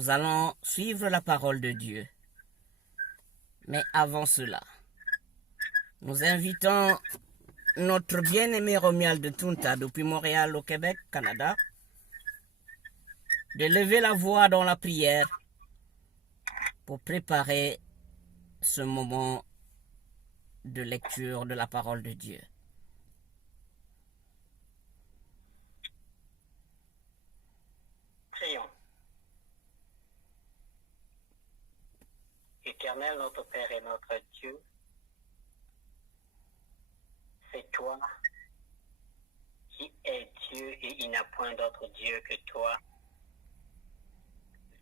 nous allons suivre la parole de Dieu. Mais avant cela, nous invitons notre bien-aimé Romuald Tunta depuis Montréal au Québec, Canada, de lever la voix dans la prière pour préparer ce moment de lecture de la parole de Dieu. Prions. Éternel, notre Père et notre Dieu, c'est toi qui es Dieu et il n'y a point d'autre Dieu que toi.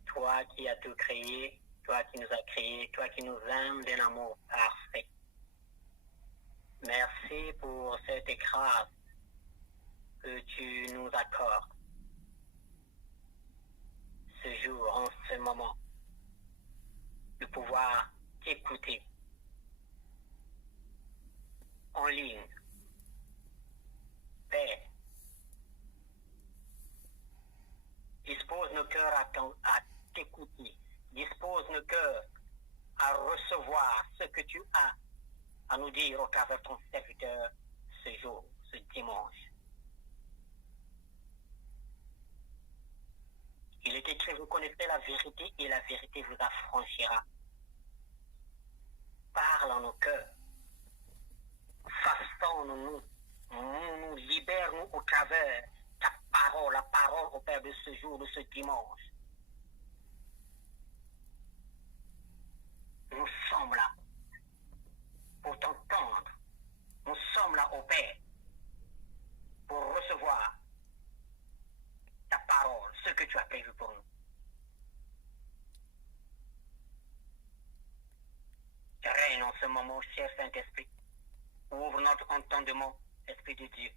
Toi qui as tout créé, toi qui nous as créés, toi qui nous aimes d'un amour parfait. Merci pour cette grâce que tu nous accordes ce jour, en ce moment, de pouvoir t'écouter en ligne. Père, dispose nos cœurs à t'écouter, dispose nos cœurs à recevoir ce que tu as à nous dire au travers de ton serviteur ce jour, ce dimanche. Il est écrit, vous connaissez la vérité et la vérité vous affranchira. Parle en nos cœurs. Façonne-nous. Nous libère-nous au travers ta parole, la parole au Père de ce jour, de ce dimanche. Nous sommes là pour t'entendre. Nous sommes là au Père pour recevoir ta parole, ce que tu as prévu pour nous. Règne en ce moment, cher Saint-Esprit. Ouvre notre entendement, Esprit de Dieu.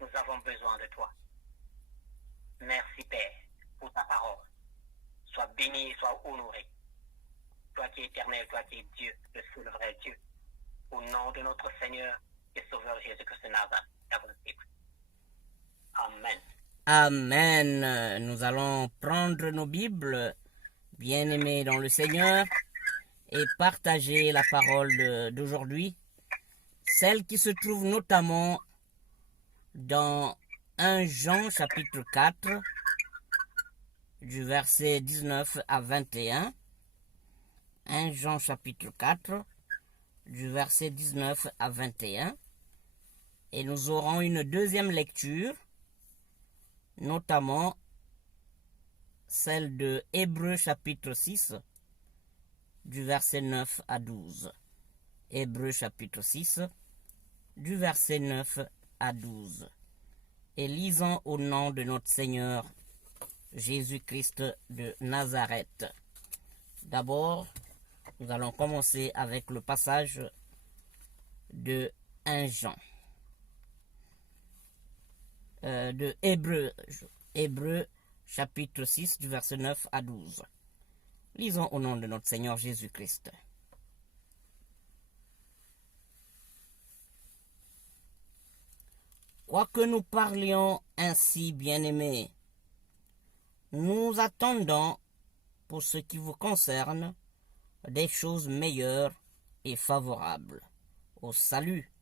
Nous avons besoin de toi. Merci, Père, pour ta parole. Sois béni et sois honoré. Toi qui es éternel, toi qui es Dieu, le seul vrai Dieu. Au nom de notre Seigneur et Sauveur Jésus-Christ de Nazareth. Amen. Amen. Nous allons prendre nos Bibles, bien-aimés dans le Seigneur, et partager la parole d'aujourd'hui, celle qui se trouve notamment dans 1 Jean chapitre 4, du verset 19 à 21. 1 Jean chapitre 4, du verset 19 à 21. Et nous aurons une deuxième lecture, notamment celle de Hébreux chapitre 6, du verset 9 à 12. Hébreux chapitre 6, du verset 9 à 12. Et lisons au nom de notre Seigneur Jésus-Christ de Nazareth. D'abord, nous allons commencer avec le passage de 1 Jean. De Hébreux chapitre 6 du verset 9 à 12. Lisons au nom de notre Seigneur Jésus-Christ. Quoique nous parlions ainsi, bien-aimés, nous attendons, pour ce qui vous concerne, des choses meilleures et favorables au salut,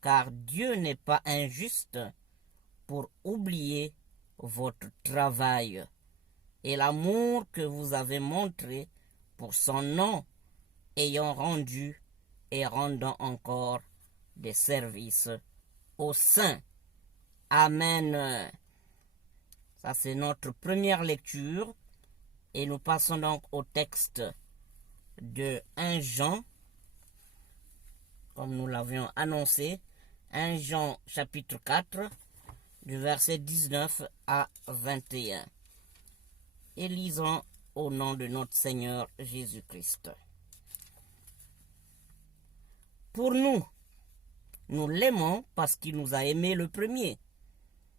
car Dieu n'est pas injuste pour oublier votre travail et l'amour que vous avez montré pour son nom, ayant rendu et rendant encore des services aux saints. Amen. Ça, c'est notre première lecture. Et nous passons donc au texte de 1 Jean, comme nous l'avions annoncé. 1 Jean chapitre 4, du verset 19 à 21. Et lisons au nom de notre Seigneur Jésus-Christ. Pour nous, nous l'aimons parce qu'il nous a aimés le premier.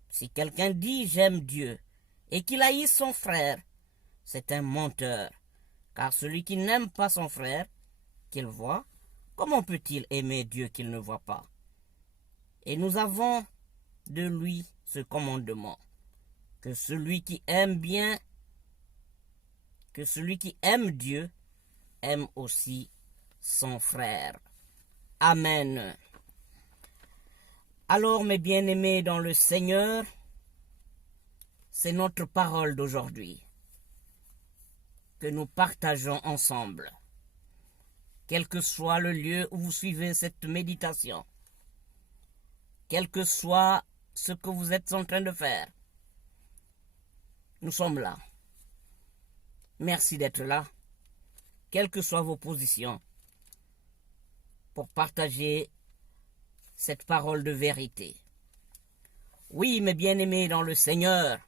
Si quelqu'un dit « j'aime Dieu » et qu'il haït son frère, c'est un menteur. Car celui qui n'aime pas son frère, qu'il voit, comment peut-il aimer Dieu qu'il ne voit pas? Et nous avons de lui ce commandement, que celui qui aime bien que celui qui aime Dieu aime aussi son frère. Amen. Alors, mes bien-aimés dans le Seigneur, c'est notre parole d'aujourd'hui que nous partageons ensemble. Quel que soit le lieu où vous suivez cette méditation, quel que soit ce que vous êtes en train de faire, nous sommes là. Merci d'être là, quelles que soient vos positions, pour partager cette parole de vérité. Oui, mes bien-aimés dans le Seigneur,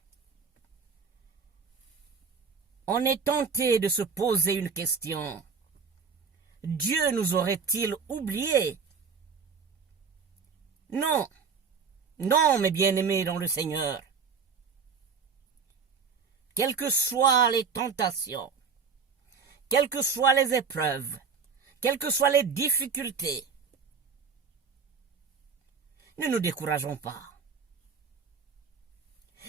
on est tenté de se poser une question. Dieu nous aurait-il oubliés? Non, non, mes bien-aimés dans le Seigneur. Quelles que soient les tentations, quelles que soient les épreuves, quelles que soient les difficultés, ne nous décourageons pas.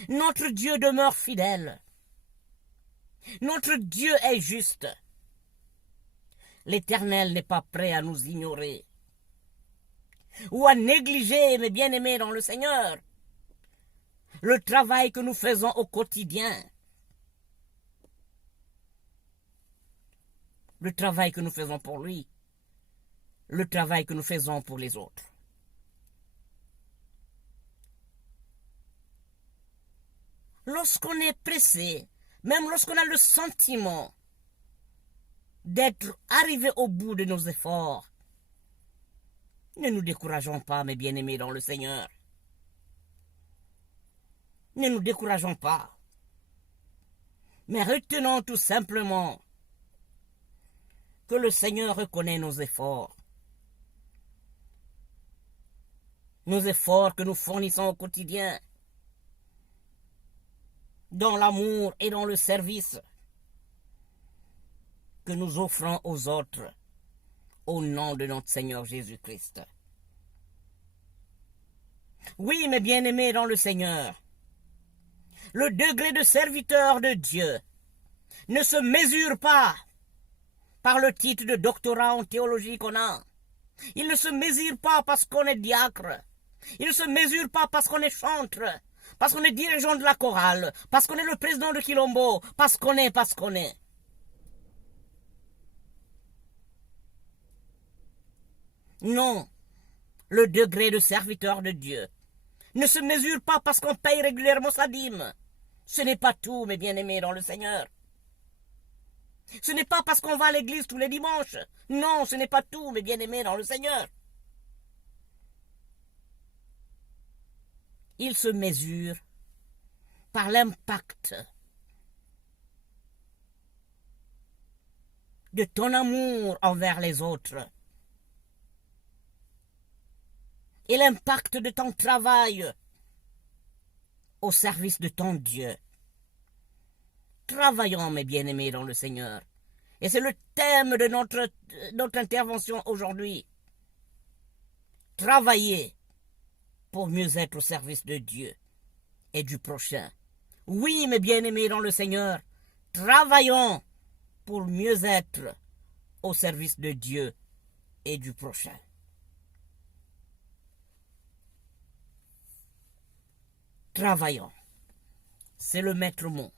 Notre Dieu demeure fidèle. Notre Dieu est juste. L'Éternel n'est pas prêt à nous ignorer ou à négliger, mes bien-aimés dans le Seigneur, le travail que nous faisons au quotidien, le travail que nous faisons pour lui, le travail que nous faisons pour les autres. Lorsqu'on est pressé, même lorsqu'on a le sentiment d'être arrivé au bout de nos efforts, ne nous décourageons pas, mes bien-aimés dans le Seigneur. Ne nous décourageons pas, mais retenons tout simplement que le Seigneur reconnaît nos efforts que nous fournissons au quotidien, dans l'amour et dans le service que nous offrons aux autres au nom de notre Seigneur Jésus-Christ. Oui, mes bien-aimés dans le Seigneur, le degré de serviteur de Dieu ne se mesure pas par le titre de doctorat en théologie qu'on a. Il ne se mesure pas parce qu'on est diacre. Il ne se mesure pas parce qu'on est chantre, parce qu'on est dirigeant de la chorale, parce qu'on est le président de Quilombo, parce qu'on est. Non, le degré de serviteur de Dieu ne se mesure pas parce qu'on paye régulièrement sa dîme. Ce n'est pas tout, mes bien-aimés dans le Seigneur. Ce n'est pas parce qu'on va à l'église tous les dimanches. Non, ce n'est pas tout, mes bien-aimés dans le Seigneur. Il se mesure par l'impact de ton amour envers les autres et l'impact de ton travail au service de ton Dieu. Travaillons, mes bien-aimés, dans le Seigneur. Et c'est le thème de notre intervention aujourd'hui. Travailler pour mieux être au service de Dieu et du prochain. Oui, mes bien-aimés dans le Seigneur, travaillons pour mieux être au service de Dieu et du prochain. Travaillons. C'est le maître mot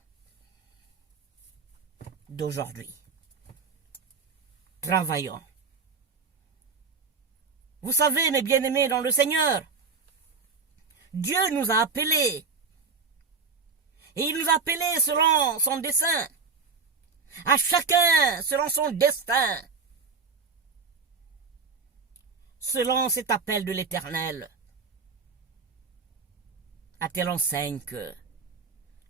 d'aujourd'hui. Travaillons. Vous savez, mes bien-aimés dans le Seigneur, Dieu nous a appelés. Et il nous a appelés selon son dessein. À chacun selon son destin. Selon cet appel de l'Éternel. À telle enseigne que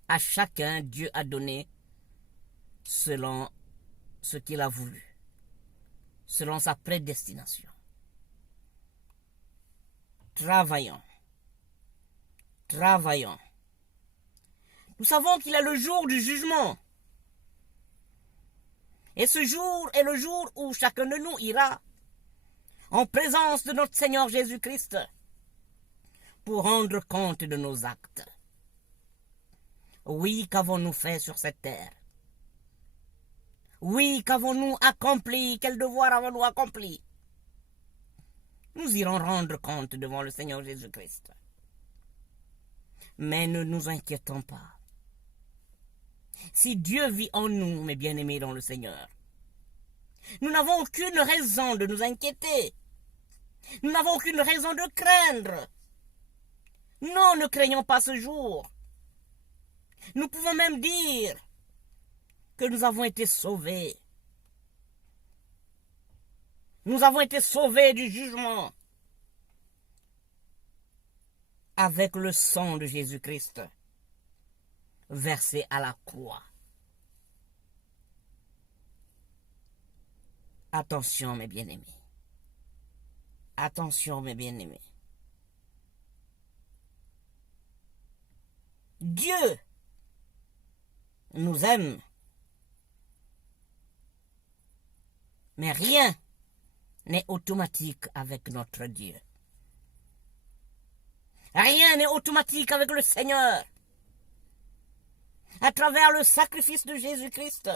à chacun Dieu a donné selon ce qu'il a voulu, selon sa prédestination. Travaillons. Travaillons. Nous savons qu'il y a le jour du jugement. Et ce jour est le jour où chacun de nous ira en présence de notre Seigneur Jésus-Christ pour rendre compte de nos actes. Oui, qu'avons-nous fait sur cette terre? Oui, qu'avons-nous accompli? Quel devoir avons-nous accompli? Nous irons rendre compte devant le Seigneur Jésus-Christ. Mais ne nous inquiétons pas. Si Dieu vit en nous, mes bien-aimés dans le Seigneur, nous n'avons aucune raison de nous inquiéter. Nous n'avons aucune raison de craindre. Non, ne craignons pas ce jour. Nous pouvons même dire que nous avons été sauvés. Nous avons été sauvés du jugement avec le sang de Jésus-Christ versé à la croix. Attention, mes bien-aimés. Attention, mes bien-aimés. Dieu nous aime, mais rien n'est automatique avec notre Dieu. Rien n'est automatique avec le Seigneur. À travers le sacrifice de Jésus-Christ,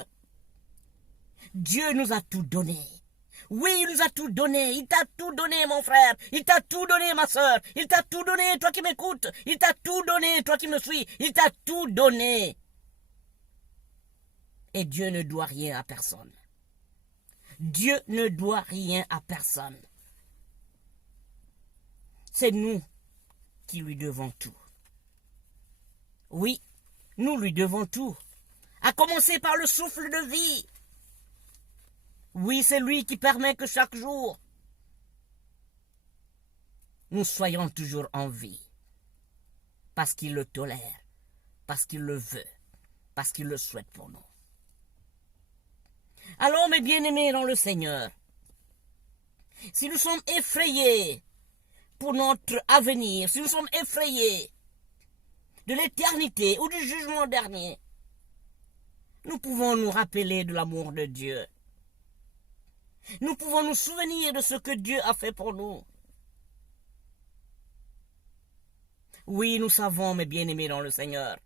Dieu nous a tout donné. Oui, il nous a tout donné. Il t'a tout donné, mon frère. Il t'a tout donné, ma soeur. Il t'a tout donné, toi qui m'écoutes. Il t'a tout donné, toi qui me suis. Il t'a tout donné. Et Dieu ne doit rien à personne. Dieu ne doit rien à personne. C'est nous qui lui devons tout. Oui, nous lui devons tout. À commencer par le souffle de vie. Oui, c'est lui qui permet que chaque jour, nous soyons toujours en vie. Parce qu'il le tolère, parce qu'il le veut, parce qu'il le souhaite pour nous. Alors, mes bien-aimés dans le Seigneur, si nous sommes effrayés pour notre avenir, si nous sommes effrayés de l'éternité ou du jugement dernier, nous pouvons nous rappeler de l'amour de Dieu. Nous pouvons nous souvenir de ce que Dieu a fait pour nous. Oui, nous savons, mes bien-aimés dans le Seigneur,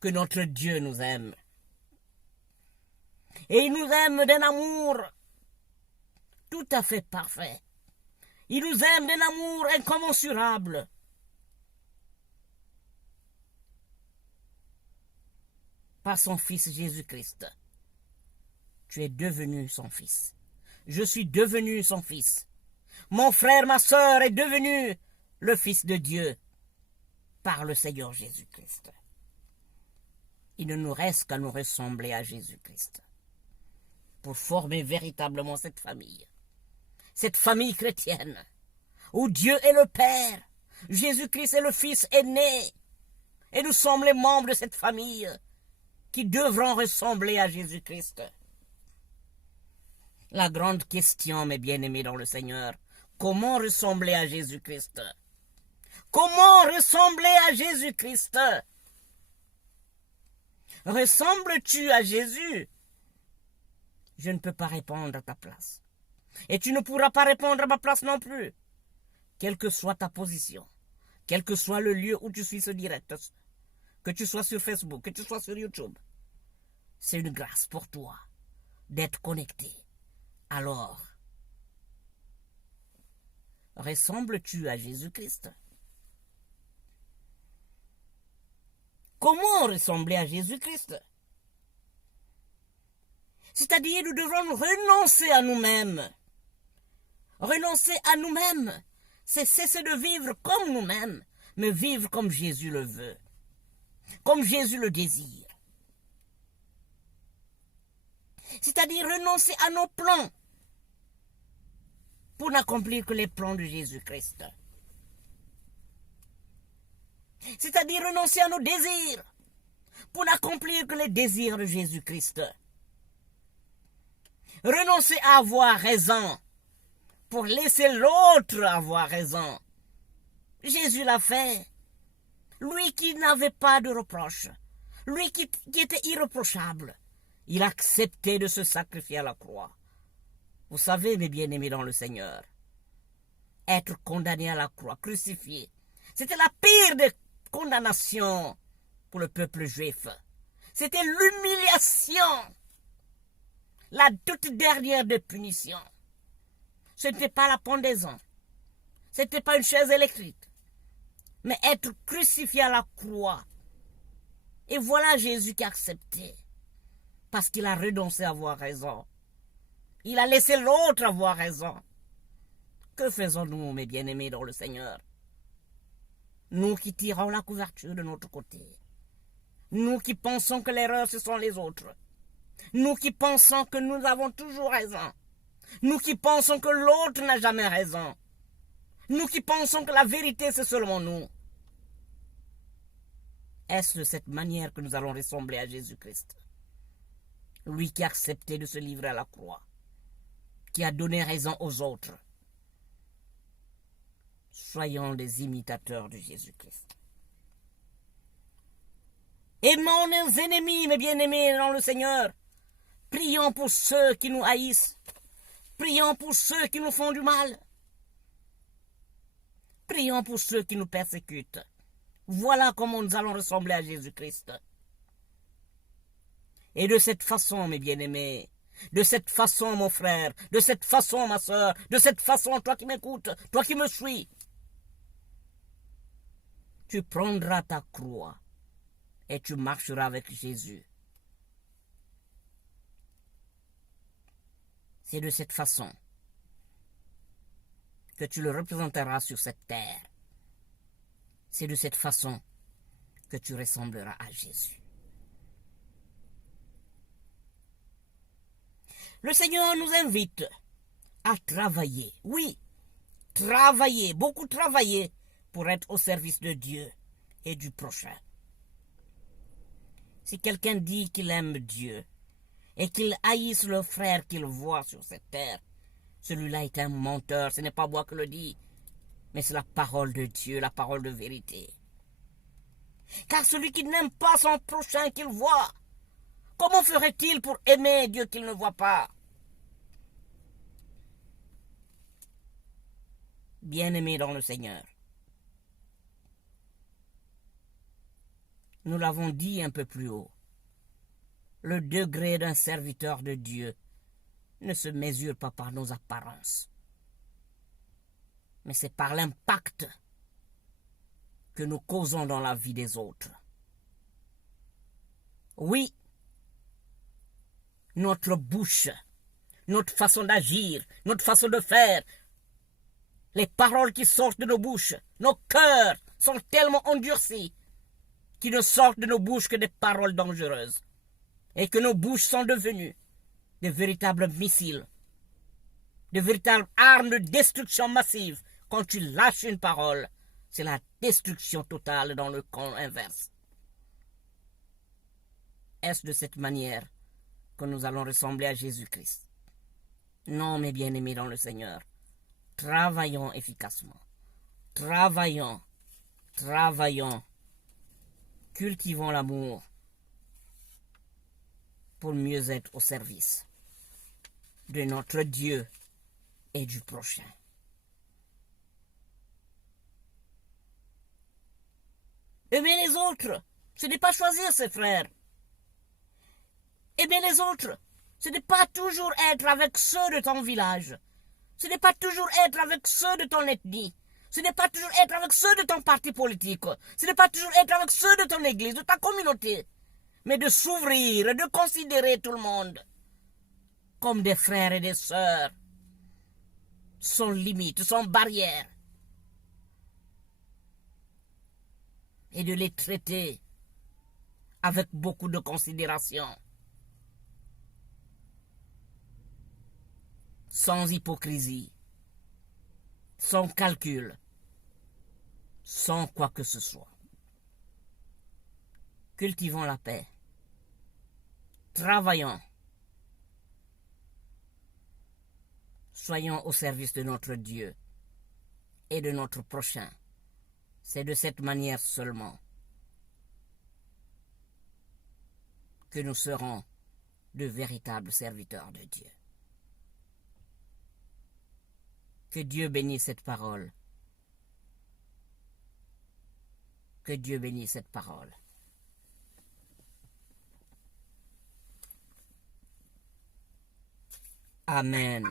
que notre Dieu nous aime. Et il nous aime d'un amour tout à fait parfait. Il nous aime d'un amour incommensurable. Par son Fils Jésus-Christ, tu es devenu son Fils. Je suis devenu son Fils. Mon frère, ma sœur est devenu le Fils de Dieu par le Seigneur Jésus-Christ. Il ne nous reste qu'à nous ressembler à Jésus-Christ pour former véritablement cette famille chrétienne, où Dieu est le Père, Jésus-Christ est le Fils aîné, et nous sommes les membres de cette famille qui devront ressembler à Jésus-Christ. La grande question, mes bien-aimés dans le Seigneur, comment ressembler à Jésus-Christ? Comment ressembler à Jésus-Christ? Ressembles-tu à Jésus? Je ne peux pas répondre à ta place. Et tu ne pourras pas répondre à ma place non plus. Quelle que soit ta position, quel que soit le lieu où tu suis ce direct, que tu sois sur Facebook, que tu sois sur YouTube, c'est une grâce pour toi d'être connecté. Alors, ressembles-tu à Jésus-Christ? Comment ressembler à Jésus-Christ? C'est-à-dire, nous devons renoncer à nous-mêmes. Renoncer à nous-mêmes, c'est cesser de vivre comme nous-mêmes, mais vivre comme Jésus le veut, comme Jésus le désire. C'est-à-dire renoncer à nos plans pour n'accomplir que les plans de Jésus-Christ. C'est-à-dire renoncer à nos désirs pour n'accomplir que les désirs de Jésus-Christ. Renoncer à avoir raison pour laisser l'autre avoir raison. Jésus l'a fait. Lui qui n'avait pas de reproche, lui qui était irréprochable, il a accepté de se sacrifier à la croix. Vous savez, mes bien-aimés dans le Seigneur, être condamné à la croix, crucifié, c'était la pire des condamnations pour le peuple juif. C'était l'humiliation. la toute dernière des punitions. Ce n'était pas la pendaison, ce n'était pas une chaise électrique, mais être crucifié à la croix. Et voilà Jésus qui a accepté, parce qu'il a renoncé à avoir raison. Il a laissé l'autre avoir raison. Que faisons-nous, mes bien-aimés dans le Seigneur? Nous qui tirons la couverture de notre côté. Nous qui pensons que l'erreur, ce sont les autres. Nous qui pensons que nous avons toujours raison. Nous qui pensons que l'autre n'a jamais raison. Nous qui pensons que la vérité, c'est seulement nous. Est-ce de cette manière que nous allons ressembler à Jésus-Christ? Lui qui a accepté de se livrer à la croix, qui a donné raison aux autres. Soyons des imitateurs de Jésus-Christ. Aimons nos ennemis, mes bien-aimés dans le Seigneur. Prions pour ceux qui nous haïssent. Prions pour ceux qui nous font du mal. Prions pour ceux qui nous persécutent. Voilà comment nous allons ressembler à Jésus-Christ. Et de cette façon, mes bien-aimés, de cette façon, mon frère, de cette façon, ma soeur, de cette façon, toi qui m'écoutes, toi qui me suis, tu prendras ta croix et tu marcheras avec Jésus. C'est de cette façon que tu le représenteras sur cette terre. C'est de cette façon que tu ressembleras à Jésus. Le Seigneur nous invite à travailler. Oui, travailler, beaucoup travailler pour être au service de Dieu et du prochain. Si quelqu'un dit qu'il aime Dieu et qu'il haïsse le frère qu'il voit sur cette terre, celui-là est un menteur. Ce n'est pas moi qui le dis, mais c'est la parole de Dieu, la parole de vérité. Car celui qui n'aime pas son prochain qu'il voit, comment ferait-il pour aimer Dieu qu'il ne voit pas? Bien-aimés dans le Seigneur, nous l'avons dit un peu plus haut, le degré d'un serviteur de Dieu ne se mesure pas par nos apparences, mais c'est par l'impact que nous causons dans la vie des autres. Oui, notre bouche, notre façon d'agir, notre façon de faire, les paroles qui sortent de nos bouches, nos cœurs sont tellement endurcis qu'ils ne sortent de nos bouches que des paroles dangereuses et que nos bouches sont devenues de véritables missiles, de véritables armes de destruction massive. Quand tu lâches une parole, c'est la destruction totale dans le camp inverse. Est-ce de cette manière que nous allons ressembler à Jésus-Christ? Non, mes bien-aimés dans le Seigneur. Travaillons efficacement. Travaillons. Cultivons l'amour pour mieux être au service de notre Dieu et du prochain. Aimer les autres, ce n'est pas choisir ses frères. Aimer les autres, ce n'est pas toujours être avec ceux de ton village. Ce n'est pas toujours être avec ceux de ton ethnie. Ce n'est pas toujours être avec ceux de ton parti politique. Ce n'est pas toujours être avec ceux de ton église, de ta communauté. Mais de s'ouvrir, de considérer tout le monde comme des frères et des sœurs, sans limite, sans barrière. Et de les traiter avec beaucoup de considération, sans hypocrisie, sans calcul, sans quoi que ce soit. Cultivons la paix. Travaillons. Soyons au service de notre Dieu et de notre prochain. C'est de cette manière seulement que nous serons de véritables serviteurs de Dieu. Que Dieu bénisse cette parole. Que Dieu bénisse cette parole. Amen.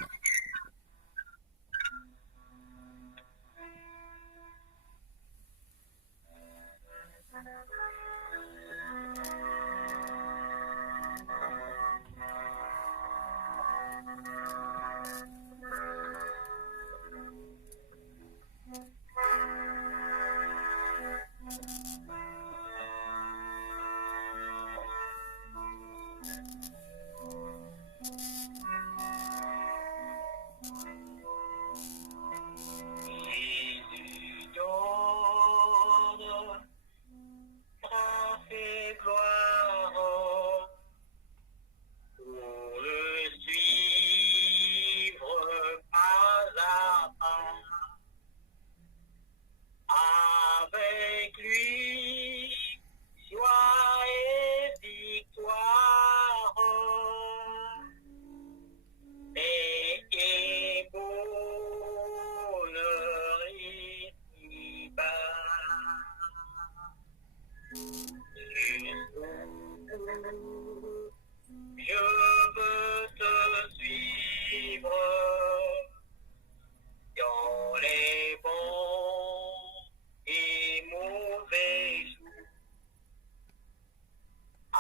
Jésus donne grâce et gloire pour le suivre pas à pas. Avec lui, joie et victoire, paix et bonheur ici-bas. Je veux te suivre dans les bons et mauvais jours. À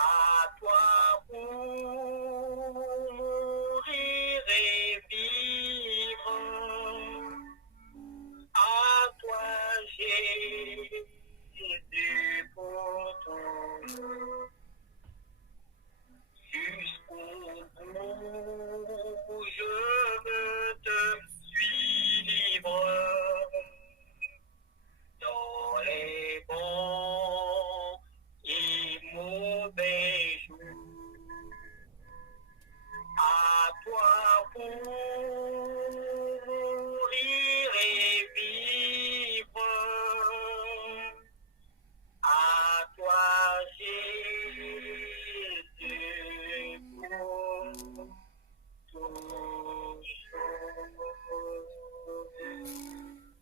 toi pour mourir et vivre. À toi Jésus pour toujours. Jusqu'au bout, je veux te suivre dans les bons et mauvais jours. À toi pour mourir et vivre. À toi Jésus pour toujours.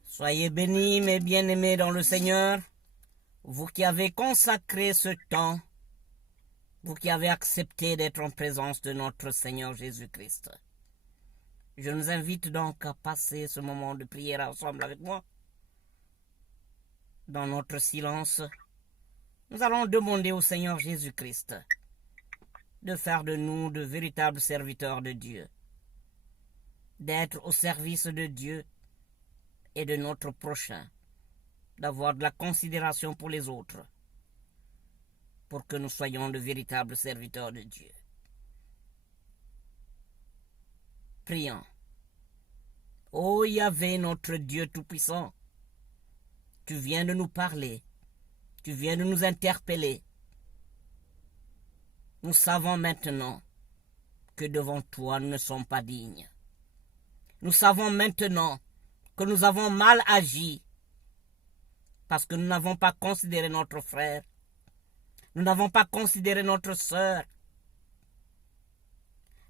Soyez bénis, mes bien-aimés dans le Seigneur, vous qui avez consacré ce temps, vous qui avez accepté d'être en présence de notre Seigneur Jésus-Christ. Je nous invite donc à passer ce moment de prière ensemble avec moi. Dans notre silence, nous allons demander au Seigneur Jésus-Christ de faire de nous de véritables serviteurs de Dieu, d'être au service de Dieu et de notre prochain, d'avoir de la considération pour les autres, pour que nous soyons de véritables serviteurs de Dieu. Prions. Ô Yahvé, notre Dieu Tout-Puissant, tu viens de nous parler, tu viens de nous interpeller. Nous savons maintenant que devant toi nous ne sommes pas dignes. Nous savons maintenant que nous avons mal agi parce que nous n'avons pas considéré notre frère, nous n'avons pas considéré notre sœur.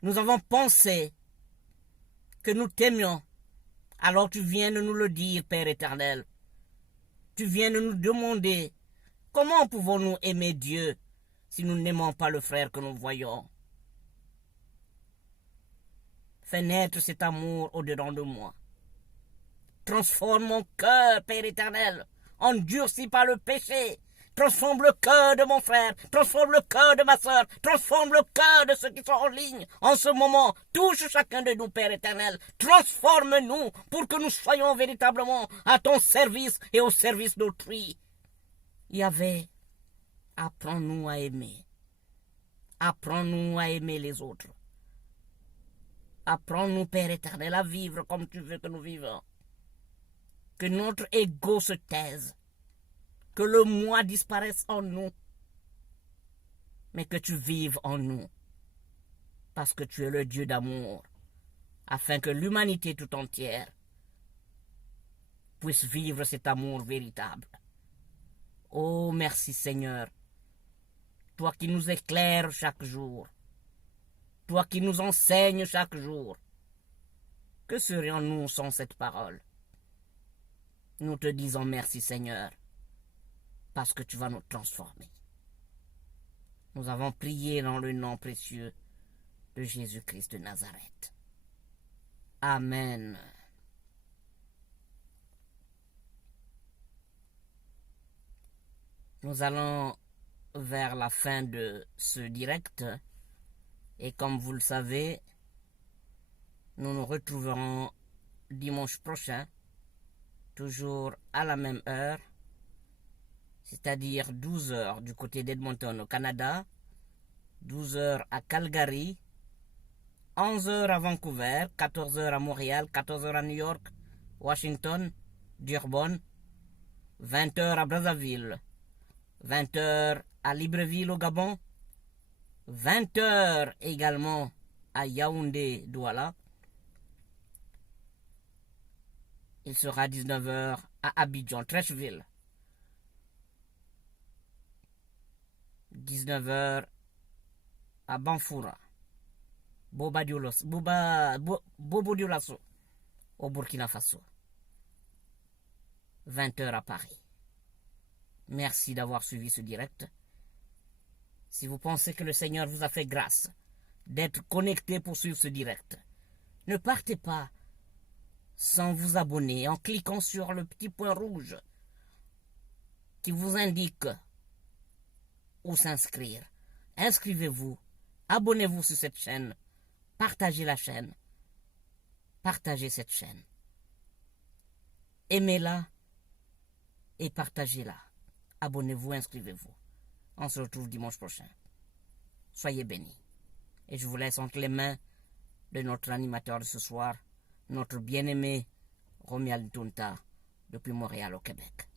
Nous avons pensé que nous t'aimions, alors tu viens de nous le dire, Père éternel. Tu viens de nous demander comment pouvons-nous aimer Dieu si nous n'aimons pas le frère que nous voyons. Fais naître cet amour au-dedans de moi. Transforme mon cœur, Père éternel, endurci par le péché. Transforme le cœur de mon frère, transforme le cœur de ma soeur, transforme le cœur de ceux qui sont en ligne en ce moment. Touche chacun de nous, Père éternel. Transforme-nous pour que nous soyons véritablement à ton service et au service d'autrui. Yahvé, apprends-nous à aimer. Apprends-nous à aimer les autres. Apprends-nous, Père éternel, à vivre comme tu veux que nous vivons. Que notre ego se taise. Que le moi disparaisse en nous. Mais que tu vives en nous. Parce que tu es le Dieu d'amour. Afin que l'humanité tout entière puisse vivre cet amour véritable. Oh, merci Seigneur. Toi qui nous éclaires chaque jour. Toi qui nous enseignes chaque jour. Que serions-nous sans cette parole? Nous te disons merci Seigneur, parce que tu vas nous transformer. Nous avons prié dans le nom précieux de Jésus-Christ de Nazareth. Amen. Nous allons vers la fin de ce direct et comme vous le savez, nous nous retrouverons dimanche prochain, toujours à la même heure, c'est-à-dire 12 heures du côté d'Edmonton au Canada, 12 heures à Calgary, 11 heures à Vancouver, 14 heures à Montréal, 14 heures à New York, Washington, Durban, 20 heures à Brazzaville, 20 heures à Libreville au Gabon, 20 heures également à Yaoundé, Douala. Il sera 19 heures à Abidjan, Trècheville. 19 heures à Banfoura, Bobo Dioulasso au Burkina Faso. 20 heures à Paris. Merci d'avoir suivi ce direct. Si vous pensez que le Seigneur vous a fait grâce d'être connecté pour suivre ce direct, ne partez pas sans vous abonner en cliquant sur le petit point rouge qui vous indique où s'inscrire. Inscrivez-vous, abonnez-vous sur cette chaîne, partagez la chaîne, partagez cette chaîne. Aimez-la et partagez-la. Abonnez-vous, inscrivez-vous. On se retrouve dimanche prochain. Soyez bénis. Et je vous laisse entre les mains de notre animateur de ce soir, notre bien-aimé Romuald Ntunta, depuis Montréal au Québec.